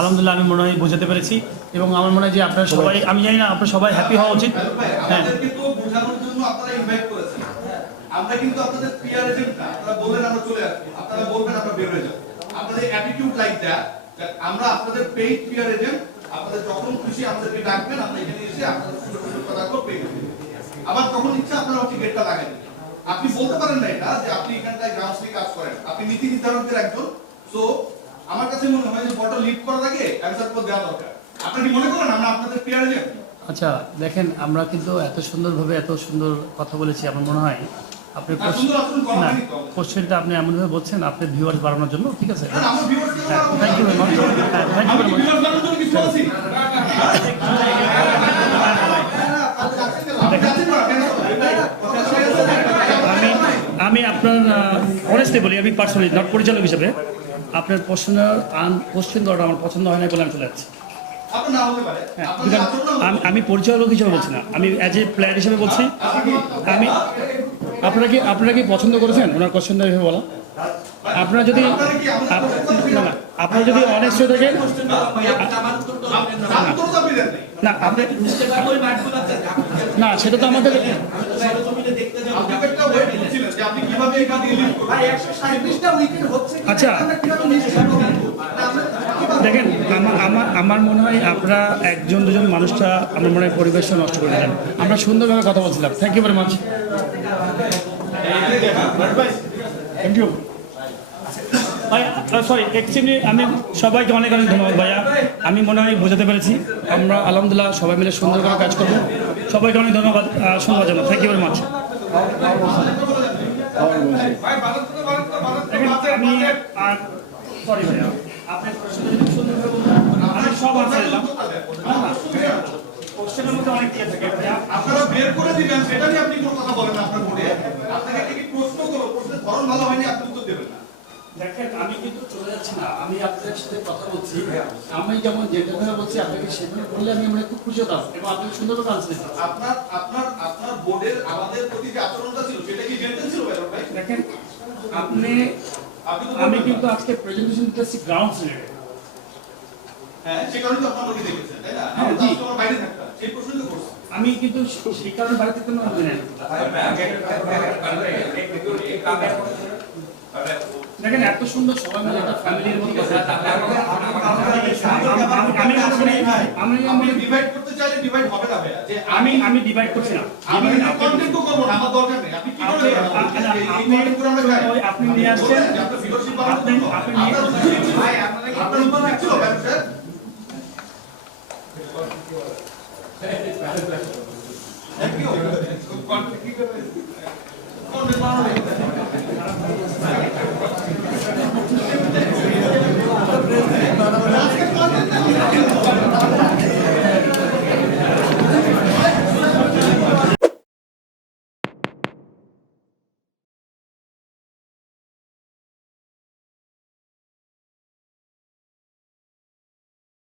আলহামদুলিল্লাহ আমি মনে হয় বোঝাতে পেরেছি এবং আমার মনে হয় যে আপনারা সবাই, আমি জানি না আপনারা সবাই হ্যাপি হওয়া উচিত। হ্যাঁ, আমাদেরকে তো বোঝানোর জন্য আপনারা ইনভাইট করেছেন। আমরা কিন্তু আপনাদের পিয়ার এজেন্ট না। আপনারা বললেন আমরা চলে আসবো, আপনারা বলবেন আমরা বের হয়ে যাব। আপনাদের অ্যাটিটিউড লাইক দ্যাট, আমরা আপনাদের পেইড পিয়ার এজেন্ট। আপনাদের যখন খুশি আমাদেরকে ডাকবেন, আমরা এখানে এসে আপনাদের সুন্দর সুন্দর কথাগুলো পেয়ে যাবেন। আবার যখন ইচ্ছা আপনারা হচ্ছে গেটটা লাগাবেন। আপনি বলতে পারেন না এটা যে আপনি এখানটায় গ্রাউন্ডসলি কাজ করেন, আপনি নীতি নির্ধারকদের একজন। সো আমার কাছে মনে হয় যে বলটা লিড করার আগে অ্যানসার করে দেওয়া দরকার। আপনি কি মনে করেন আমরা আপনাদের পিয়ার এজেন্ট? আচ্ছা দেখেন, আমরা কিন্তু এত সুন্দরভাবে এত সুন্দর কথা বলেছি। আমার মনে হয় আপনি কোশ্চেনটা আপনি এমনভাবে বলছেন আপনি ভিউয়ার্স বাড়ানোর জন্য, ঠিক আছে? Thank you very much. Thank you very much. আমি আপনার অনেস্টলি বলি, আমি পার্সোনালি নট পরিচালক হিসেবে আপনার কোশ্চেন করাটা আমার পছন্দ হয় না বলে আমি চলে যাচ্ছি। আমি পরিচালক হিসেবে বলছি না, আমি অ্যাজ এ প্লেয়ার হিসেবে বলছি। আমি আপনারা কি পছন্দ করেছেন ওনার কোশ্চেনটা এভাবে বলা? আপনারা যদি অনেস্ট হয়ে থাকেন না, আপনি না, সেটা তো আমাদের আচ্ছা দেখেন, আমার মনে হয় আপনারা একজন দুজন মানুষটা আমার মনে হয় পরিবেশটা নষ্ট করে দিলেন। আমরা সুন্দরভাবে কথা বলছিলাম। Thank you very much. Thank you sorry, actually আমি সবাইকে অনেক অনেক ধন্যবাদ ভাইয়া। আমি মনে হয় বোঝাতে পেরেছি। আমরা আলহামদুলিল্লাহ সবাই মিলে সুন্দর করে কাজ করবো। সবাইকে অনেক ধন্যবাদ শোনার জন্য। Thank you very much. আমি আর সরি ভাইয়া, আপনার আমি সব আনসার দিলাম। কোশ্চেনের মধ্যে অনেক ইয়ে থাকে ভাইয়া, আপনারা বের করে দিবেন সেটা নিয়ে আপনি কোনো কথা বলেন না। আপনার বোর্ডে আপনাকে কি প্রশ্ন করো, প্রশ্নের ধরন ভালো হয়নি, আপনি উত্তর দেবেন না। দেখেন আমি কিন্তু চলে যাচ্ছি না, আমি আপনাদের সাথে কথা বলছি। আমি যেমন যেটা কথা বলছি আপনাকে সেভাবে বললে আমি মানে খুব খুশি হতাম এবং আপনাকে সুন্দর করে আনসার দিতাম। আপনার বোর্ডের আমাদের প্রতি যে আচরণটা ছিল সেটা কি জেনুইন ছিল ভাই? দেখেন আমি কিন্তু আজকে প্রেজেন্টেশন দিতেছি গ্রাউন্ড রিলেটেড। হ্যাঁ, সে কারণে তো আপনাকে দেখেছেন, তাই না? আমরা তো আমার বাইরে থাকতাম, সেই প্রশ্নই তো করছি। আমি কিন্তু সেই কারণে বাইরে থাকতে না জানেন। দেখেন এত সুন্দর সবাই মিলে একটা ফ্যামিলির মতো আমি ডিভাইড করতে চাইলে ডিভাইড হবে না ভাইয়া। যে আমি ডিভাইড করছি না, আমি কন্টেন্ট তো করব না, আমার দরকার নেই। আপনি কি করে এই কন্টেন্ট করে আমরা যাই? আপনি নিয়ে আসছেন, আপনি ভিডিওশিপ বানাতে জন্য আপনি নিয়ে ভাই আপনার উপর দেখছিল ভাই স্যার। Thank you. কন্টেন্ট কি করবে? কন্টেন্ট বানানো